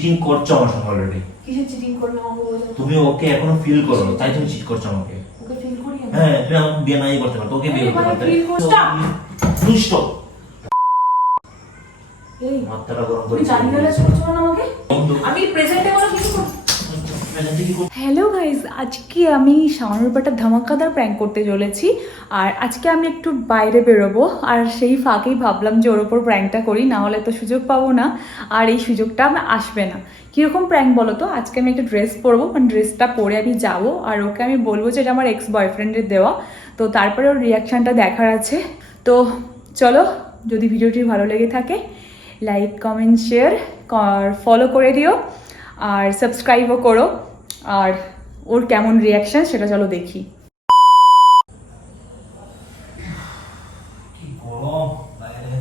Cheating করছো আমার সঙ্গে অলরেডি। কিসে চিটিং করবে আমাকে বলো? তুমি ওকে এখনো ফিল করো, তাই তুমি চিট করছো আমাকে। ওকে ফিল করি আমি। হ্যাঁ, তুমি আমাকে বিয়ে নাই করতে পারো, ওকে বিয়ে করতে পারতে। স্টপ। এই মাথাটা গরম করে তুমি জানি না করছো না আমাকে? আমি প্রেজেন্টে কোনো কিছু হ্যালো গাইজ, আজকে আমি সামান্য ব্যাপারটা ধামাকাদার প্র্যাঙ্ক করতে চলেছি। আর আজকে আমি একটু বাইরে বেরোবো, আর সেই ফাঁকেই ভাবলাম যে ওর ওপর প্র্যাঙ্কটা করি, না হলে তো সুযোগ পাবো না, আর এই সুযোগটা আমার আসবে না। কীরকম প্র্যাঙ্ক বলো তো? আজকে আমি একটা ড্রেস পরবো, মানে ড্রেসটা পরে আমি যাবো, আর ওকে আমি বলবো যে এটা আমার এক্স বয়ফ্রেন্ডের দেওয়া। তো তারপরে ওর রিয়াকশানটা দেখার আছে। তো চলো, যদি ভিডিওটি ভালো লেগে থাকে লাইক কমেন্ট শেয়ার ফলো করে দিও, আর সাবস্ক্রাইবও করো। আর ওর কেমন রিয়াকশন সেটা চলো দেখি। কি গরম বাইরে।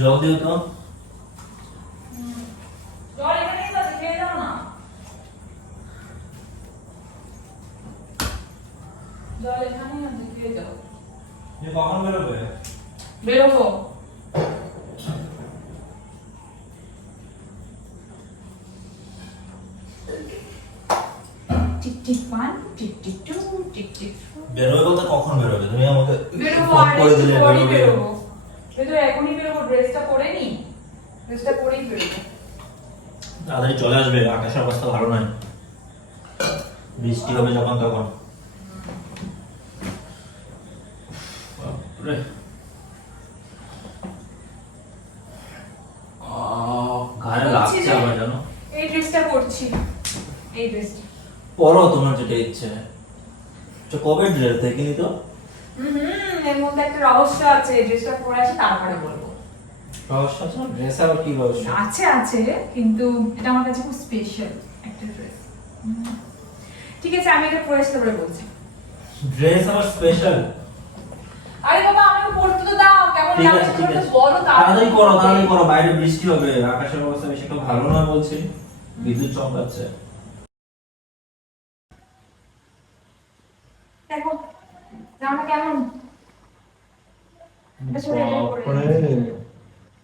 জল দিও তো। জল এখানেই তো আছে, খেয়ে যাও না। জল এখানেই আছে, খেয়ে যাও। তুমি কখন বেরোবে? বেরোবো। Tick tick 1 tick tick 2 tick tick 4। বেরোবে বলতে কখন বেরোবে? তুমি আমাকে বেরোবো, ফোন আর করে একটু দিলে পরেই বেরোবে। বেরোবো। কিন্তু এখনই বেরোবো, ড্রেসটা পরে নি, ড্রেসটা পরেই বেরোবো। তাড়াতাড়ি চলে আসবে, আকাশের অবস্থা ভালো নয়, বৃষ্টি হবে যখন তখন। বাপরে। ঘাড়ে লাগছে আমার জানো। এই ড্রেসটা পরছি, এই ড্রেসটা। পরো তোমার যেটা ইচ্ছে। তো কবে ড্রেস দেখিনি তো? এর মধ্যে একটা রহস্য আছে, ড্রেসটা পরে আসি তারপরে বলবো। রহস্য আছে? ড্রেস আবার কি রহস্য? আছে আছে, কিন্তু এটা আমার কাছে খুব স্পেশাল একটা ড্রেস। ঠিক আছে, আমি এটা পরে আসতে পরে বলছি। ড্রেস আবার স্পেশাল? আরে বাবা, আমাকে পড়তে তো দাও, কেমন ঠিক লাগছে আছে ঠিক সেটা আছে, তো বলো। তাড়াতাড়ি করো তাড়াতাড়ি করো, বাইরে বৃষ্টি হবে, আকাশের অবস্থা বেশি একটা ভালো না বলছি, বিদ্যুৎ চমকাচ্ছে। দেখো জামাটা কেমন? এটা ছোট এটা পরে। বাপরে।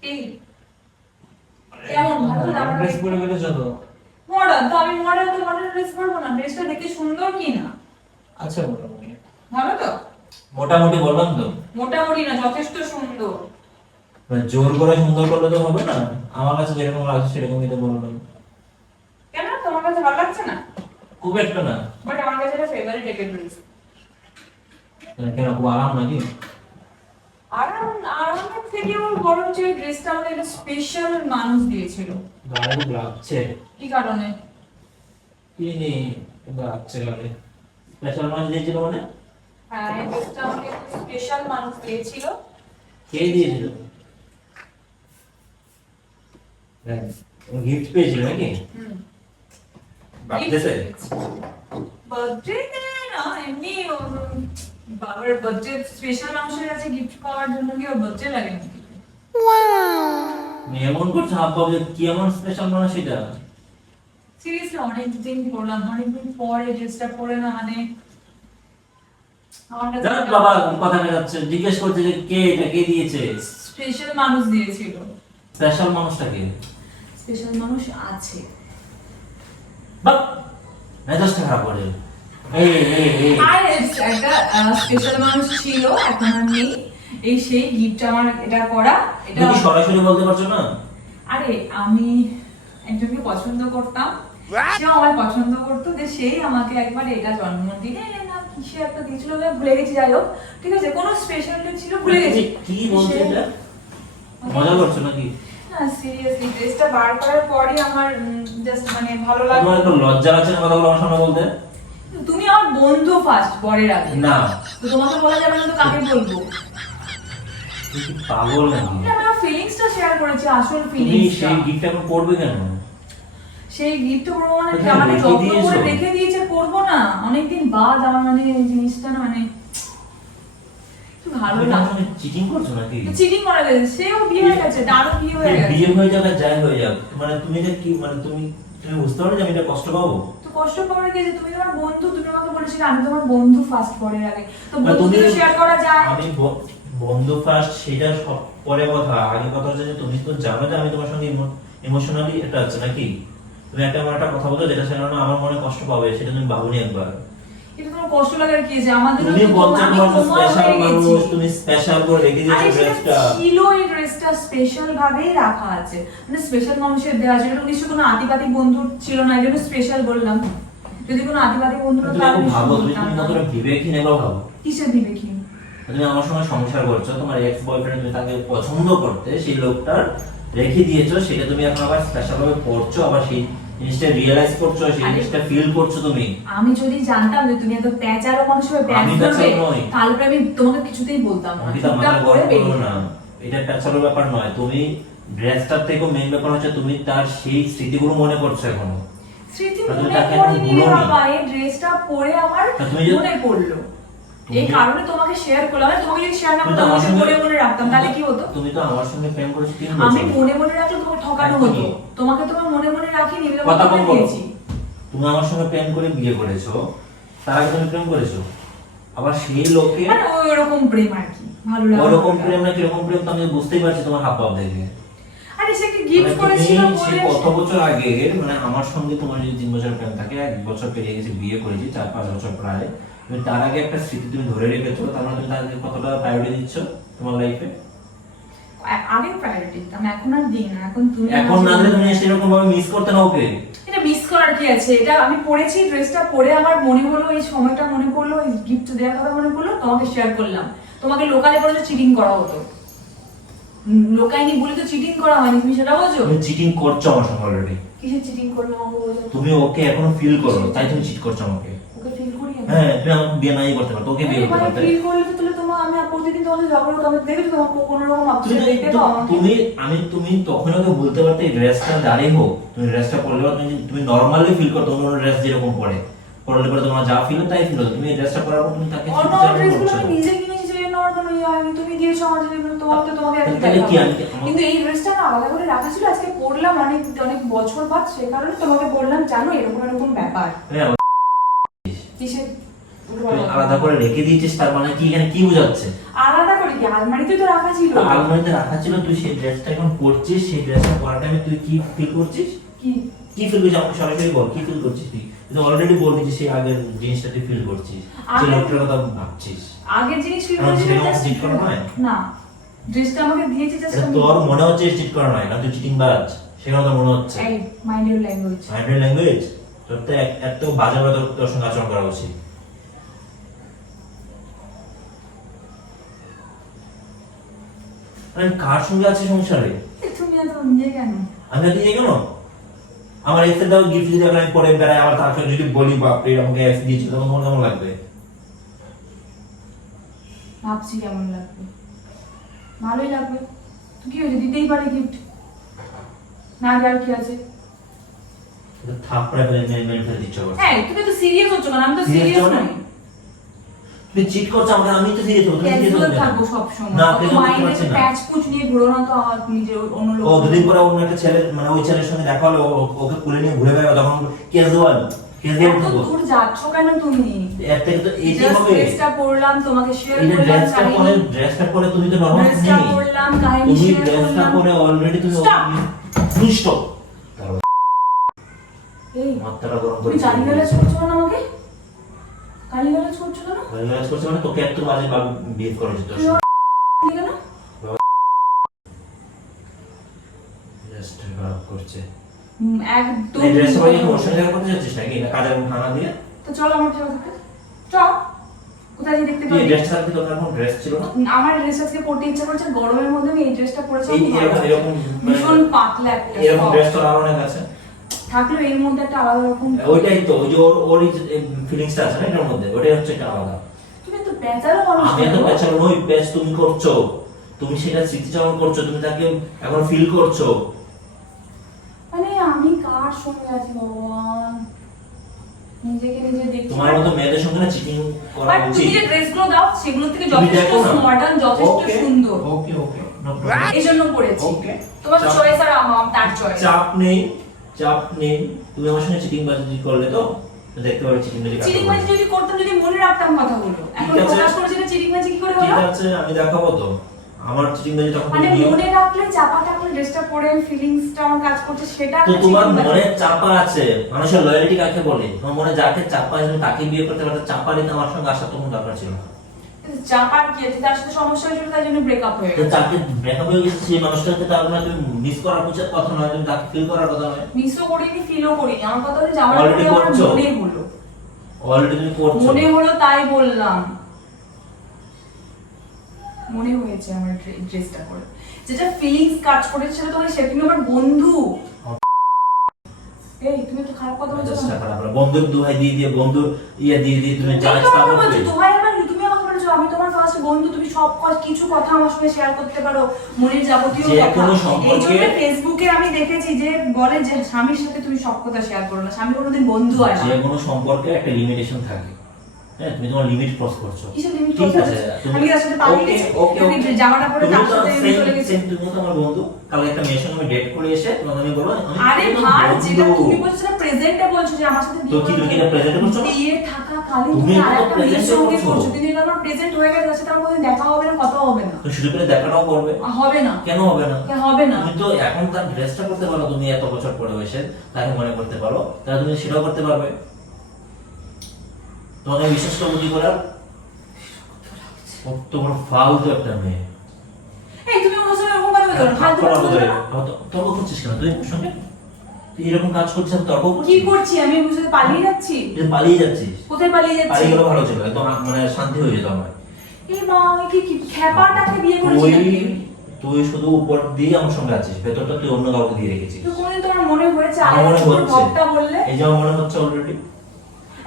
এই কেমন? ভালো তো জামাটা? ড্রেস পরে বেরোছো তো? মডার্ন তো, আমি মডার্ন তো মডার্ন ড্রেস পরবো না? ড্রেসটা দেখতে সুন্দর কি না? আচ্ছা মোটামুটি। ভালো তো? মোটামুটি বললাম তো। মোটামুটি না, যথেষ্ট সুন্দর। মানে জোর করে সুন্দর করলে তো হবে না, আমার কাছে যেরকম লাগছে সেরকমই তো বললাম। কেন তোমার কাছে ভালো লাগছে না? খুব একটা না। বাট আমার কাছে এটা ফেভারিট একটা ড্রেস। কেন, খুব আরাম নাকি? আরামের থেকেও বরঞ্চ এই ড্রেসটা আমাকে একটা স্পেশাল মানুষ দিয়েছিল। গায়ে খুব লাগছে। কি কারণে? কি নেই, খুব লাগছে গায়ে। স্পেশাল মাছ দিয়েছিল মানে? হ্যাঁ, এই ড্রেসটা আমাকে একটা স্পেশাল মানুষ দিয়েছিল। কে দিয়েছিল? গিফট পেয়েছিল নাকি? বার্থডেতে? বার্থডে না, এমনি বাবার বার্থডে, স্পেশাল মানুষের কাছে গিফট পাওয়ার জন্য কি ওর বার্থডে লাগে নাকি? তুমি এমন করছো হাব ভাব যে কি এমন স্পেশাল মানুষ এটা? সিরিয়াসলি অনেকদিন পরলাম, অনেকদিন পরে ড্রেসটা পরে না, মানে আমার কাছে জান বাবা কথা বলে যাচ্ছে, জিজ্ঞেস করছে যে কে এটা কে দিয়েছে? স্পেশাল মানুষ দিয়েছিল। স্পেশাল মানুষটা কে? স্পেশাল মানুষ আছে। বাপ মেজাজটা খারাপ করে। এই এই এই আর একটা স্পেশাল মানুষ ছিল, এখন আর নেই। এই সেই গিফট আমার এটা করা, এটা তুমি কি সরাসরি বলতে পারছো না? আরে আমি একজনকে পছন্দ করতাম, সেও আমায় পছন্দ করতো, যে সেই আমাকে একবার এটা জন্মদিনে না কিসে একটা দিয়েছিল, আমি ভুলে গেছি। যাই হোক, ঠিক আছে, কোনো স্পেশাল ডে ছিল, ভুলে গেছি। কি বলছো এটা? মজা করছো নাকি? না সিরিয়াসলি, ড্রেসটা বার করার পরই আমার জাস্ট মানে ভালো তোমার লাগলো। একটু লজ্জা লাগছে না কথাগুলো আমার সামনে বলতে? তুমি আমার বন্ধু ফার্স্ট, বরের আগে না। তো তোমাকে বলা যাবে না, তো কাকে বলবো? তুমি কি পাগল নাকি? আমি আমার ফিলিংসটা শেয়ার করেছি, আসল তুমি ফিলিংসটা। সেই গিফট এখন করবে কেন? সেই গিফট পরবো মানে কোথায় আমাকে রেখে যত্ন দিয়েছো? করে রেখে দিয়েছে, পরবো না? অনেকদিন বাদ আমার মানে এই জিনিসটা না, মানে একটু ভালো তুমি না। আমার চিটিং করছো নাকি? চিটিং করা গেছে, সেও বিয়ে হয়ে গেছে, তারও বিয়ে হয়ে গেছে। বিয়ে হয়ে যাবে যাই হয়ে যাবে, মানে তুমি যে কি, মানে তুমি তুমি বুঝতে পারো যে আমি এটা কষ্ট পাবো? তো কষ্ট পাওয়ার গেছে, তুমি তোমার বন্ধু, তুমি আমাকে বলেছিলে আমি তোমার বন্ধু ফার্স্ট, বরের আগে তো মানে বন্ধু তুমি শেয়ার করা যায়। আমি বন্ধু ফার্স্ট সেটা সব পরে কথা, আগে কথা হচ্ছে যে তুমি তো জানো যে আমি তোমার সঙ্গে ইমোশনালি এটা আছে নাকি, তুমি একটা আমার একটা কথা বলো যেটা শুনে না আমার মনে কষ্ট পাবে, সেটা তুমি ভাবনি একবার। এটা তোমার কষ্ট লাগার কি যে আমাদের তুমি বলছো তোমার স্পেশাল মানুষ, তুমি স্পেশাল করে রেখে দিয়েছো ড্রেসটা। ছিল এই ড্রেসটা স্পেশাল ভাবেই রাখা আছে, মানে স্পেশাল মানুষের দেওয়া আছে, এটা নিশ্চয়ই কোনো আদিবাদী বন্ধু ছিল না, এই জন্য স্পেশাল বললাম। যদি কোনো আদিবাদী বন্ধু হতো তাহলে ভাবো, তুমি কতটা বিবেকহীন এবার ভাবো। কিসের বিবেকহীন? তুমি আমার সঙ্গে সংসার করছো, তোমার এক্স বয়ফ্রেন্ড, তুমি তাকে পছন্দ করতে, সেই লোকটার রেখে দিয়েছো, সেটা তুমি এখন আবার স্পেশাল ভাবে পড়ছো, আবার সেই জিনিসটা রিয়েলাইজ করছো, সেই জিনিসটা ফিল করছো তুমি। আমি যদি জানতাম যে তুমি এত প্যাচারো মানুষ হয়ে প্যাচ করবে, তাহলে আমি তোমাকে কিছুতেই বলতাম না, চুপচাপ করে বেরিয়ে না। এটা প্যাচারো ব্যাপার নয়, তুমি ড্রেসটার থেকে মেইন ব্যাপার হচ্ছে তুমি তার সেই স্মৃতিগুলো মনে করছো এখনো। স্মৃতি মনে পড়েনি রে বাবা, এই ড্রেসটা পরে আমার মনে পড়লো, এই কারণে তোমাকে শেয়ার করলাম। তোমাকে যদি শেয়ার না করতাম, আমি মনে মনে রাখতাম, তাহলে কি হতো? তুমি তো আমার সঙ্গে প্রেম করেছো 3 বছর। আমি মনে মনে রাখলে তোমাকে ঠকানো হতো, তোমাকে তোমার মনে মনে রাখিনি, কথা কম বলো। তুমি আমার সঙ্গে প্রেম করে বিয়ে করেছো, তার আগে তুমি প্রেম করেছো, আবার সেই লোকে মানে ওই রকম প্রেম আর কি, ভালো লাগে ওরকম প্রেম না কিরকম প্রেম তো আমি বুঝতেই পারছি তোমার হাব ভাব দেখে। আরে সে কি গিফট করেছিল বলে কত বছর আগে, মানে আমার সঙ্গে তোমার যদি 3 বছর প্রেম থাকে, 1 বছর পেরিয়ে গেছে, বিয়ে করেছি 4-5 বছর প্রায়, তুমি তার আগে একটা স্মৃতি তুমি ধরে রেখেছো, তার মানে তুমি তাকে কতটা প্রায়োরিটি দিচ্ছ তোমার লাইফে। আগে প্রায়োরিটি দিতাম, এখন আর দিই না। এখন তুমি এখন না দিলে তুমি সেরকম ভাবে মিস করতে না ওকে। এটা মিস করার কি আছে? এটা আমি পরেছি, ড্রেসটা পরে আমার মনে হলো, এই সময়টা মনে পড়লো, এই গিফট দেওয়ার কথা মনে পড়লো, তোমাকে শেয়ার করলাম। তোমাকে লোকালে পরে চিটিং করা হতো, লোকাইনি বলে তো চিটিং করা হয়নি, তুমি সেটা বোঝো? তুমি চিটিং করছো আমার সঙ্গে অলরেডি। কিসের চিটিং করবে আমাকে বোঝো? তুমি ওকে এখনো ফিল করো, তাই তুমি চিট করছো আমাকে। ওকে ফিল করি আমি? হ্যাঁ, তুমি আমাকে বিয়ে নাই করতে পারো, ওকে বিয়ে করতে পারতে। ফিল করলে তো তাহলে তোমার আমি প্রতিদিন তোমাকে ঝগড়া করতে দেখে তোমার কোনো রকম আপসেট দেখতে তো আমাকে তুমি তখন ওকে বলতে পারতে এই ড্রেসটা দাঁড়িয়ে হোক, তুমি ড্রেসটা পরলে তুমি নরমালি ফিল করতে, অন্য ড্রেস যেরকম পরে পরে তোমার যা ফিল তাই ফিল হতো। তুমি এই ড্রেসটা পরার পর তুমি তাকে অন্য ড্রেসগুলো আমি নিজে কিনেছি, যে নর কোনো ইয়ে হয়নি, তুমি দিয়েছো আমার জন্য, তোমাকে তোমাকে একটু তাহলে কি আমি কিন্তু এই ড্রেসটা না আলাদা করে রাখা ছিল, আজকে পরলাম অনেক অনেক বছর বাদ, সেই কারণে তোমাকে বললাম, জানো এরকম এরকম ব্যাপার। কিসের আলাদা করে রেখে দিয়েছিস, তার মানে কি এখানে কি বোঝাচ্ছে? আলাদা করে কি? আলমারিতে তো রাখা ছিল। আলমারিতে রাখা ছিল, তুই সেই ড্রেসটা এখন পরছিস, সেই ড্রেসটা পরার টাইমে তুই কি ফিল করছিস? কি কি ফিল করছিস আমাকে সরাসরি বল, কি ফিল করছিস তুই? তুই অলরেডি বলবি যে সেই আগের জিনিসটা তুই ফিল করছিস, সেই লোকটার কথা ভাবছিস। আগের জিনিস ফিল করছিস করছিস? চিট করা নয় না, ড্রেসটা আমাকে দিয়েছিস জাস্ট তোর মনে হচ্ছে চিট করা নয়, না তুই চিটিং বাজ, সেটা তো মনে হচ্ছে। এই mind your language, mind your language. তোর তো এত বাজে বাজে তোর সঙ্গে আচরণ করা উচিত। আমি কার সঙ্গে আছি সংসারে? তুমি এত নিজে কেন? আমি এত কেন? আমার এক্সের দাও গিফট যদি আমি পরে বেড়াই, আবার তার সঙ্গে যদি বলি বাপরে আমাকে এক্স দিয়েছিল, তখন মন কেমন লাগবে? ভাবছি কেমন লাগবে, ভালোই লাগবে। তো কি হয়েছে, দিতেই পারে গিফট, না আর কি আছে? থাপড়া ফেলে মেরে ফেলে দিচ্ছ। হ্যাঁ, তুমি তো সিরিয়াস হচ্ছ কেন? আমি তো সিরিয়াস নই। তুমি চিট করছো আমাকে, আমি তো সিরিয়াস হব। তুমি সিরিয়াস ক্যাজুয়াল থাকবো সব সময়। না, তো মাইন্ডে প্যাচ পুচ নিয়ে ঘুরো না তো, আমার নিজে অন্য লোক। ও দুদিন পরে অন্য একটা ছেলে, মানে ওই ছেলের সঙ্গে দেখা হলো, ওকে কুলে নিয়ে ঘুরে বেড়াবে, তখন ক্যাজুয়াল থাকবো। দূর যাচ্ছ কেন তুমি? এর থেকে তো এইটাই হবে। ড্রেসটা পরলাম, তোমাকে শেয়ার এই করলাম, ড্রেসটা পরে তুমি তো নরমাল নেই। ড্রেসটা পরলাম, কাহিনী তুমি শেয়ার ড্রেসটা করলাম। পরে অলরেডি তুমি স্টপ। এই মাথাটা গরম করে তুমি গালিগালাজ করছো না আমাকে? গালিগালাজ করছো না? গালিগালাজ করছে মানে তোকে এত বাজে বিহেভ করা যেত। ঠিক না? জাস্ট খারাপ করছে। একদম। এই ড্রেসটা পরে কি মোশন দেখা করতে যাচ্ছিস নাকি, না কাজের ভাঙা দিয়ে? তো চলো আমার সাথে, চল। কোথায় যে দেখতে পাবি? এই ড্রেসটা কি তোর কোনো ড্রেস ছিল না? আমার ড্রেস আজকে পরতে ইচ্ছা করছে, গরমের মধ্যে আমি এই ড্রেসটা পরেছি। এরকম ভীষণ পাতলা একটা, এরকম ড্রেস তো আর অনেক আছে। থাকলেও এর মধ্যে একটা আলাদা রকম। ওইটাই তো, ওই যে ওর ফিলিংসটা আছে না এটার মধ্যে, ওইটাই হচ্ছে একটা আলাদা। তুমি তো বেচারা মানুষ। আমি তো বেচারা নই, প্যাচ তুমি করছো, তুমি সেটা স্মৃতিচারণ করছো, তুমি তাকে এখন ফিল করছো। মানে আমি কার সঙ্গে আছি ভগবান, নিজেকে নিজে দেখছি। তোমার মতো মেয়েদের সঙ্গে না চিটিং করা বাট উচিত। তুমি যে ড্রেসগুলো দাও সেগুলো থেকে যথেষ্ট মডার্ন, যথেষ্ট সুন্দর। ওকে ওকে, নো প্রবলেম। এইজন্য পড়েছি। ওকে, তোমার চয়েস আর আমার তার চয়েস। চাপ নেই, চাপ নেই। তুমি আমার সঙ্গে চিটিং বাজি করলে তো দেখতে পাবে চিটিংবাজি কাকে চিটিংবাজি বলে। যদি করতাম, যদি মনে রাখতাম কথাগুলো, এখন ঠিক আছে। প্রকাশ করেছি না, চিটিংবাজি কি করে ঠিক হলো? আছে, আমি দেখাবো তো আমার চিটিংবাজি তখন মানে তুমি নিও। মনে রাখলে, চাপা থাকলে, ড্রেসটা পরে ফিলিংসটা আমার কাজ করছে, সেটা তো একটা তোমার চিটিংবাজি। মনে চাপা আছে, মানুষের লয়্যালটি কাকে বলে? তোমার মনে যাকে চাপা আছে তুমি তাকে বিয়ে করতে পারতে, চাপা নিতে আমার সঙ্গে আসার তো কোনো দরকার ছিল না। চাপার কি আছে? তার সাথে সমস্যা হয়েছিল, তাই জন্য ব্রেকআপ হয়ে তো গেছে। তাকে ব্রেকআপ হয়ে গেছে, সেই মানুষটাকে তার মানে তুমি মিস করার উচিত কথা নয়, তুমি তাকে ফিল করার কথা নয়। মিসও করিনি, ফিলও করিনি। আমার কথা হচ্ছে আমার Already আমার করছো। মনে হলো, অলরেডি তুমি করছো। মনে হলো তাই বললাম। মনে হয়েছে আমার ড্রেসটা পরে, যেটা ফিলিংস কাজ করেছে সেটা তোমার, সেটা তুমি আমার বন্ধু। এই তুমি তো খারাপ কথা বলছো চেষ্টা না। করা বলো, বন্ধুর দোহাই দিয়ে দিয়ে বন্ধুর ইয়ে দিয়ে দিয়ে তুমি তুমি জাজ তো পাবো আমাকে বলছো, তুমি। দোহাই আমার, তুমি আমাকে বলছো আমি তোমার ফার্স্ট বন্ধু, তুমি সব কিছু কথা আমার সঙ্গে শেয়ার করতে পারো, মনের যাবতীয় যে কথা। কোনো সম্পর্কে- এই জন্য ফেসবুকে আমি দেখেছি যে বলে যে স্বামীর সাথে তুমি সব কথা শেয়ার করো না, স্বামী কোনোদিন বন্ধু হয় না। যে কোনো সম্পর্কে একটা লিমিটেশন থাকে। হ্যাঁ, তুমি তোমার লিমিট ক্রস করছো। কিসের limit ঠিক cross আছে, করছো? তুমি- আমি তার সাথে পালিয়ে ওকে, গেছি, ওকে, আমি ওকে। জামাটা পরে তুমি তার তো সাথে আমি same- চলে গেছি। same, তুমিও তো আমার বন্ধু। কালকে একটা মেয়ের সঙ্গে আমি ডেট করে এসে তোমাকে আমি বলবো আমি আরে তোমার ভাই, বন্ধু। যেটা তুমি বলছো সেটা প্রেজেন্টে বলছো, যে আমার সাথে তো কি তুমি কি এটা present এ করছো না? বিয়ে থাকা কালীন তুমি তুমি এটা আরেকটা মেয়ের present এ সঙ্গে করছো। করছো, কিন্তু এটা আমার প্রেজেন্ট হয়ে গেছে, তার সাথে আমার কোনোদিন দেখা হবে না, কথা হবে না। তো শুরু করে দেখাটাও করবে। হবে না, কেন হবে না? হবে না। তুমি তো এখন তার ড্রেসটা করতে পারো, তুমি এত বছর পরে এসে তাকে মনে করতে পারো, তাহলে তুমি সেটাও করতে পারবে। তোমাকে বিশ্বাস করবো কি করে? কত বড় ফালতু একটা মেয়ে। এই তুমি আমার সঙ্গে এরকম কথা বলো না, ফালতু কথা বলো না। তর্ক করছিস কেন তুই ওর সঙ্গে? তুই এরকম কাজ করছিস, আমি তর্ক কি করছিস? করছি আমি? বুঝতে পালিয়ে যাচ্ছি? তুই পালিয়ে যাচ্ছিস। কোথায় পালিয়ে যাচ্ছি? পালিয়ে গেলে ভালো ছিল, একদম মানে শান্তি হয়ে যেত আমার। এই মা, আমি কি খেপাটাকে বিয়ে করেছি তুই নাকি? তুই শুধু উপর দিয়ে আমার সঙ্গে আছিস, ভেতরটা তুই অন্য কাউকে দিয়ে রেখেছিস। তো কোনদিন তোমার মনে হয়েছে আমার আরেকটা মনে ছোট হচ্ছে। ভাবটা বললে? এই যে আমার মনে হচ্ছে অলরেডি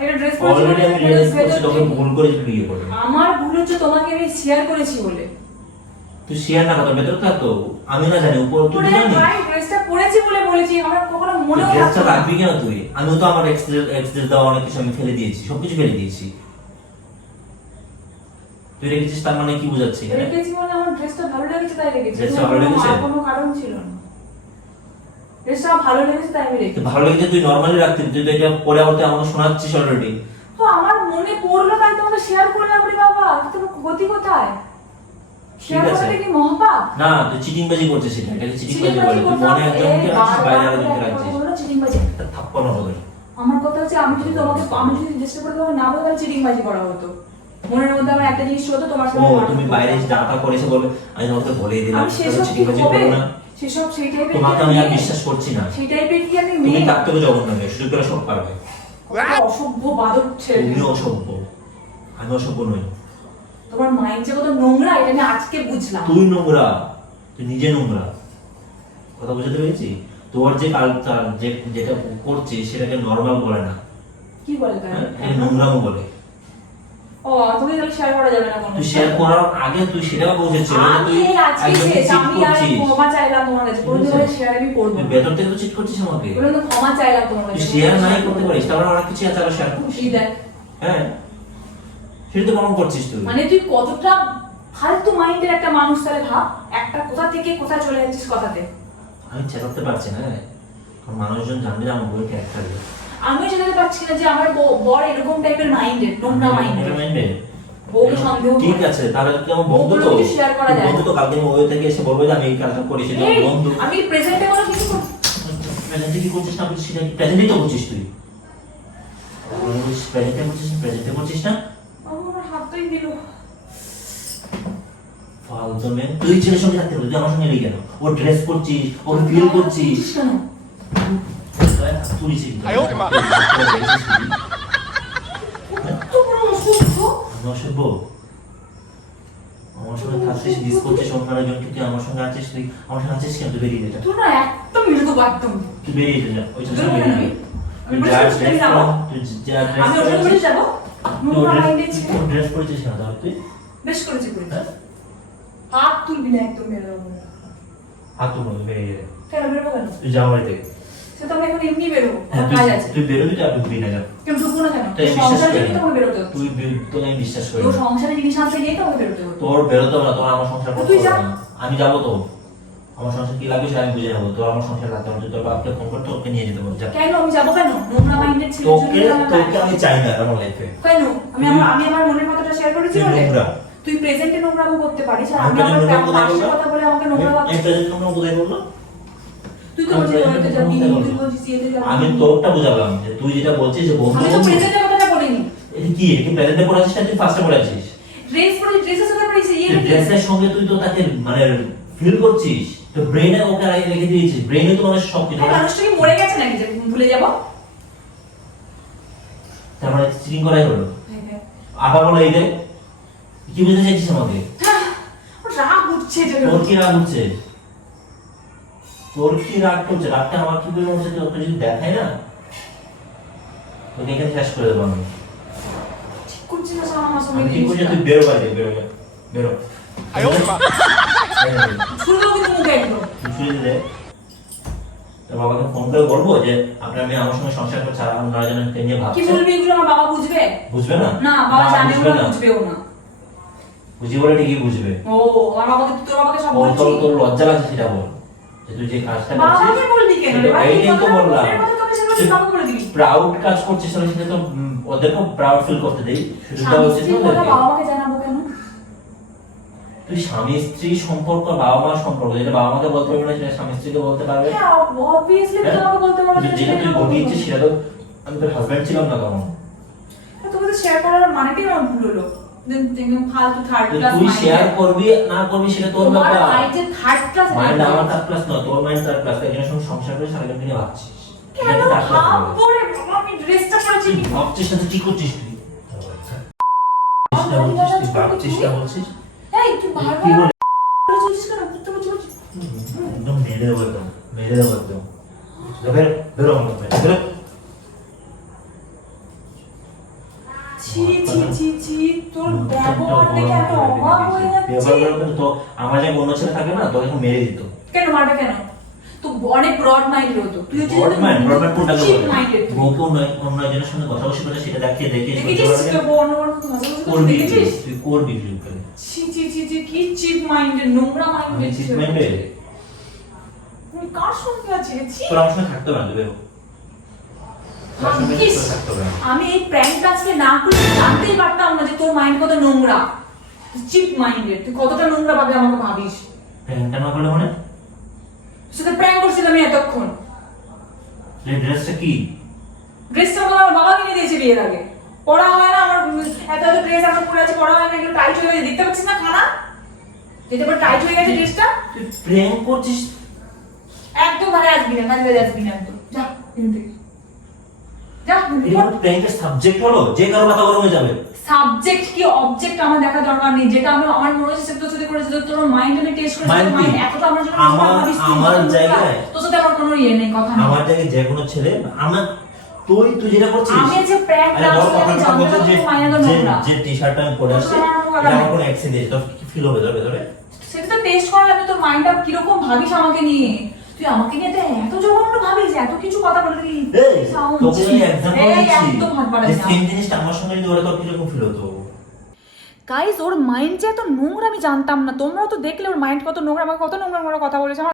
একটা ড্রেস পরেছি অলরেডি আমি রিয়েলাইজ করছি তোকে বলে, ভুল করে বিয়ে করবে। আমার ভুল হচ্ছে তোমাকে আমি শেয়ার করেছি বলে। তুই শেয়ার না কথা ভেতর থাকতো, আমি না জানি উপর তুই ওরে জানিস। ভাই, ড্রেসটা পরেছি বলে বলেছি, আমার কখনো মনেও ড্রেসটা থাকতো না। রাখবি কেন তুই? আমিও তো আমার এক্স ড্রেস দেওয়া অনেক কিছু আমি ফেলে দিয়েছি, সবকিছু ফেলে দিয়েছি। তুই রেখেছিস তার মানে কি বোঝাচ্ছি এখানে? রেখেছি মানে আমার ড্রেসটা ভালো লেগেছে তাই রেখেছি, ড্রেসটা ভালো লেগেছে? আর কোনো কারণ ছিল না। ড্রেসটা ভালো লেগেছে তাই আমি তো রেখেছি। ভালো লেগেছে তুই নরমালি রাখতি, তুই তো এটা পরে আবার তুই আমাকে শোনাচ্ছিস অলরেডি। তো আমার মনে পড়লো তাই তোমাকে শেয়ার করলাম রে বাবা, তোমার গতি কোথায়? শেয়ার ঠিক আছে। করতে কি মহাপাপ? না তুই চিটিংবাজি করছিস, এটাকে চিটিংবাজি চিটিংবাজি বলে। তুই করতাম, মনে একজনকে রাখছিস, বাইরে আরেকজনকে রাখছিস। চিটিংবাজি। একটা থাপ্পড় মারবো তোকে। আমার কথা হচ্ছে, আমি যদি চেষ্টা করে তোমাকে না বলে, তাহলে চিটিংবাজি করা হতো। মনের মধ্যে আমার একটা জিনিস হতো, তোমার ও সাথে তুমি বাইরে এসে ডাটা করেছে বলবে, আমি তোমাকে বলেই দিলাম আমি সেসব কি চিটিংবাজি হবে? করবো না। সেসব সেই টাইপের তোমাকে আমি আর বিশ্বাস করছি না। সেই টাইপের কি আমি তুমি মেয়ে? তার থেকে জঘন্য মেয়ে, সুযোগ পেলে সব পারবে। অসভ্য বাদর ছেলে। তুমি অসভ্য, আমি অসভ্য নই। তোমার মাইন্ড যে কত নোংরা, এটা আমি আজকে বুঝলাম। তুই নোংরা, তুই নিজে নোংরা। কথা বুঝতে পেরেছি? তোর যে কালচার যেটা করছিস সেটাকে নর্মাল বলে না, কি বলে তাই? হ্যাঁ, এটা নোংরামো বলে। ও, তুমি তাহলে শেয়ার করা যাবে না কোনো। তুই শেয়ার করার আগে তুই সেটাও বুঝেছিস যে আমি তুই এই আজকে একজনকে শেষ, চিট আমি আর করছিস। ক্ষমা চাইলাম তোমার কাছে, কোনোদিন বুঝেছিস? শেয়ার আমি করবো তুই না। ভেতর থেকে তো চিট করছিস আমাকে। বললাম তো ক্ষমা চাইলাম তোমার তুই কাছে। শেয়ার নাই করতে পারিস, তারপর অনেক কিছু আছে আরো শেয়ার করিস। এই দেখ, হ্যাঁ, সেটা তো কম করছিস তুই। মানে তুই কতটা ফালতু মাইন্ডের একটা মানুষ, তাহলে ভাব, একটা কোথা থেকে কোথায় চলে যাচ্ছিস কথাতে। আমি চেতাতে পারছি না, কারণ মানুষজন জানবে যে আমার বউয়ের ক্যারেক্টার। আমিও জানাতে পারছি না যে আমার বর এরকম টাইপের মাইন্ডের, নোংরা মাইন্ডের। বউকে সন্দেহ করে। ঠিক আছে, তাহলে তুই আমার বন্ধু বউগুলো তো, কিছু share করা যায় না। বন্ধু তো কালকে আমি ওই থেকে এসে বলবো যে আমি এই কাজটা করেছি, তো এই, বন্ধু। আমি প্রেজেন্টে কোনো কিছু প্রেজেন্টে কি করছিস না বলছিস, সেটা প্রেজেন্টই তো করছিস তুই। প্রেজেন্টে করছিস না? আমার হাতটাই দিল। ফালতু মেয়ে, তুই ছেলের সঙ্গে থাকতে পারবি, তুই আমার সঙ্গে নেই কেন? ও ড্রেস করছিস, ওকে ফিল করছিস কেন? তুই চিন্তা এত বড় অসভ্য। আমি অসভ্য? আমার সঙ্গে থাকছিস, ডিস করছিস অন্য আরেকজনকে, তুই আমার সঙ্গে আছিস, তুই আমার সঙ্গে আছিস কেন? তুই বেরিয়ে যা, তুই না একদম মেরে দেবো একদম। তুই বেরিয়ে যা, ওই বেরোবো সঙ্গে না বেরিয়ে আমি। যা। আমি তুই বলেছি যা আমি ড্রেস যাবো। তুই যা ড্রেস আমি ওর সঙ্গে বলে যাবো। নোংরা মাইন্ডের ছেলে। ড্রেস পরেছিস না তাহলে তুই? বেশ করেছি করেছি। হ্যাঁ? হাত তুলবি না, একদম মেরে দেবো। হাত তুলো, বেরিয়ে যা। কেন বেরোবো কেন? তুই যা বাড়ি থেকে। সে তো আমি এখন এমনি বেরোবো, হ্যাঁ, আমার কাজ আছে। তুই বেরোবি তো, আপনি ঢুকবি না, যা। কেন ঢুকবো না কেন? তাই বিশ্বাস সংসারে করি যদি না। তোমাকে বেরোতে হতো। তোকে আমি বিশ্বাস করি তোর না। সংসারে জিনিস আসলে গিয়ে তোমাকে বেরোতে হতো। তোর বেরোতে হবে না, তোর আমার সংসার করতে তুই হবে যা। না। আমি যাবো তো। আমার সংসার কি লাগবে সেটা আমি বুঝে নেবো, তোর আমার সংসার লাগবে না, তুই তোর বাপকে ফোন করতে ওকে নিয়ে যেতে বল, যা। কেন আমি যাবো কেন? নোংরা মাইন্ডেড ছিল তোকে তোকে আমি চাই না আমার লাইফে। কেন? আমি আমার মনের কথাটা শেয়ার করেছি বলে তুই প্রেজেন্টে নোংরামো করতে পারিস আর আমি আমার পাশের কথা বলে আমাকে নোংরা ভাবছিস। আমি প্রেজেন্ট নোংরা কোথায় বললাম? তুই তো বলছিস ওইতে যাবি, তুই বলছিস এতে যাবি। আমি তোরটা বুঝালাম যে তুই যেটা বলছিস যে বন্ধু আমি তো প্রেজেন্টের কথাটা বলিনি। এটা কি? এটা কি প্রেজেন্টে পড়াছিস না তুই ফার্স্টে পড়াছিস? ড্রেস পরে ড্রেসের সাথে পরে এই ড্রেসের সঙ্গে তুই তো তাকে মানে ফিল করছিস, তো ব্রেনে ওকে আগে রেখে দিয়েছিস, ব্রেনে তো মানে সব কিছু। মানুষটা কি মরে গেছে নাকি যে ভুলে যাব? তার মানে চিটিং করাই হলো। আবার বলো এইটা কি বুঝতে চাইছিস আমাকে? রাগ উঠছে যে তোর কি রাগ উঠছে? তোর কি রাগ করছে? রাগটা আমার কি করে হচ্ছে? তোকে যদি দেখাই না তোকে এখানে শেষ করে দেবো আমি। ঠিক করছিস না সারা মাস আমি ঠিক করছি, তুই বেরো বাইরে, বেরো যা, বেরো। ছুড়ে দাও কিন্তু মুখে একদম। ছুড়ে দিলে তোর বাবাকে ফোন করে বলবো যে আপনার মেয়ে আমার সঙ্গে সংসার করছে আর আপনারা যেন এটা নিয়ে কি ভাবছে। বলবি এগুলো আমার বাবা বুঝবে? বুঝবে না? না বাবা জানে বুঝবে বলে না। বুঝবেও না। বুঝি বলে ঠিকই বুঝবে। ও আমার বাবাকে তোর বাবাকে সব ও বলছিস। তোর লজ্জা লাগছে সেটা বল, যে তুই যে কাজটা করছিস। বাবাকে বলবি কেন রে ভাই? এইটাই তো বললাম। তোকে সেটা বাবা বলে দিবি। প্রাউড কাজ করছিস তাহলে সেটা তো ওদেরকে প্রাউড ফিল করতে দেই, সেটা হচ্ছে স্বামী স্ত্রীর কথা বাবা মাকে জানাবো কেন? তুই স্বামী স্ত্রী সম্পর্ক, বাবা মার সম্পর্ক, যেটা বাবা মাকে বলতে পারবে না সেটা স্বামী স্ত্রীকে বলতে পারবে। হ্যাঁ obviously তুই আমাকে বলতে পারবি কিন্তু যেটা তুই ঘটিয়েছিস সেটা তো আমি তোর হাজবেন্ড ছিলাম না তখন। তোকে তো শেয়ার করার মানেটাই আমার ভুল হলো। দেখুন ফালতু থার্ড ক্লাস তুই শেয়ার করবি না করবি সেটা তোর তোমার ব্যাপার। মাইন্ড যে থার্ড ক্লাস মাইন্ড আমার থার্ড ক্লাস না, তোর মাইন্ড থার্ড ক্লাস। একজনের সঙ্গে সংসার করে সারাদিন নিয়ে ভাবছিস কেন ভাববো রে বাবা? আমি ড্রেসটা পরেছি তুই ভাবছিস না, তুই কি করছিস? তুই ভাবছিস না বলছিস? এই তুই কি বারবার বলে? বলছিস কেন? বুঝতে পারছিস? একদম মেরে দেবো, একদম মেরে দেবো একদম। বেরো বেরো আমার কাছে, বেরো। ছি ছি ছি ছি তোর ব্যবহার দেখে আমি অবাক হয়ে যাচ্ছি। ব্যবহার করে তো আমার যে অন্য ছেলে থাকে না তোকে এখন মেরে দিত। কেন মারবে কেন? তো অনেক ব্রড মাইন্ডের হতো। তুই হচ্ছে ব্রডম্যান কোনটাকে চিপ বলে? মাইন্ডেড। বউকে অন্য একজনের সঙ্গে কথা বসে করে সেটা দেখিয়ে দেখিয়ে দেখেছিস তো বড় বড় মজা মজা করবি, দেখেছিস? তুই করবি ফিল করে। ছি ছি ছি ছি কি চিপ মাইন্ডেড নোংরা আমি মাইন্ডেড ছিল। ট্রিটমেন্টে তুমি কার সঙ্গে আছিস? ছি তোর আমার সঙ্গে থাকতে পারবে, বেরো। তোর সঙ্গে ভাগ্যিস থাকতে পারবে। আমি এই প্র্যাঙ্কটা আজকে না করে জানতেই পারতাম না যে তোর মাইন্ড কত নোংরা, চিপ মাইন্ডেড। তুই কতটা নোংরা ভাবে আমাকে ভাবিস। প্যান্টটা না করলে মানে সেটা প্র্যাঙ্ক করছিলাম আমি এতক্ষণ। এই ড্রেসটা কি? ড্রেসটা আমার বাবা কিনে দিয়েছে বিয়ের আগে। পড়া হয় না আমার, এত এত ড্রেস আমার পরে আছে, পড়া হয় না, এগুলো টাইট হয়ে গেছে। দেখতে পাচ্ছিস না খানা যেতে পরে টাইট হয়ে গেছে ড্রেসটা। তুই প্র্যাঙ্ক করছিস? একদম ভালো আসবি না, কাজে বাজে আসবি না একদম। যা এখান থেকে। যা এটা কোনো প্র্যাঙ্কের সাবজেক্ট হলো যে কারো মাথা গরম হয়ে যাবে? সাবজেক্ট কি অবজেক্ট আমার দেখা দরকার নেই। যেটা আমার মনে হচ্ছে সেটা তোর সাথে করেছে, তোর মাইন্ড আমি টেস্ট করেছি। Mind তোর কি? মাইন্ড এতটা আমার জন্য আমার জায়গায় তোর সাথে আমার কোনো ইয়ে নেই, কথা নেই। আমার জায়গায় যে কোনো ছেলে আমার তুই যেটা করছিস আমি যে প্র্যাঙ্ক আরে বড় কথা আমি কথা জানতে বলছিস যে পারছি মাইন্ড তো নোংরা। যে টি-শার্টটা আমি পরে আসছি তোর আমার এটা আমার কোনো অ্যাক্সিডেন্ট, তোর কি ফিল হবে তোর ভেতরে? সেটা তো টেস্ট করলে আমি তোর মাইন্ডটা কিরকম ভাবিস আমাকে নিয়ে। তুই আমাকে নিয়ে তো এত জঘন্য ভাবিস, এত কিছু কথা বলে তুই এই তোকে আমি এক্সাম্পল দিচ্ছি একদম হাত বাড়াবি যে না। সেম জিনিসটা আমার সঙ্গে যদি ওরা তোর কিরকম ফিল হতো? গাইস ওর মাইন্ড যে এত নোংরা আমি জানতাম না। তোমরাও তো দেখলে ওর মাইন্ড কত নোংরা, আমাকে কত নোংরা নোংরা কথা বলেছে।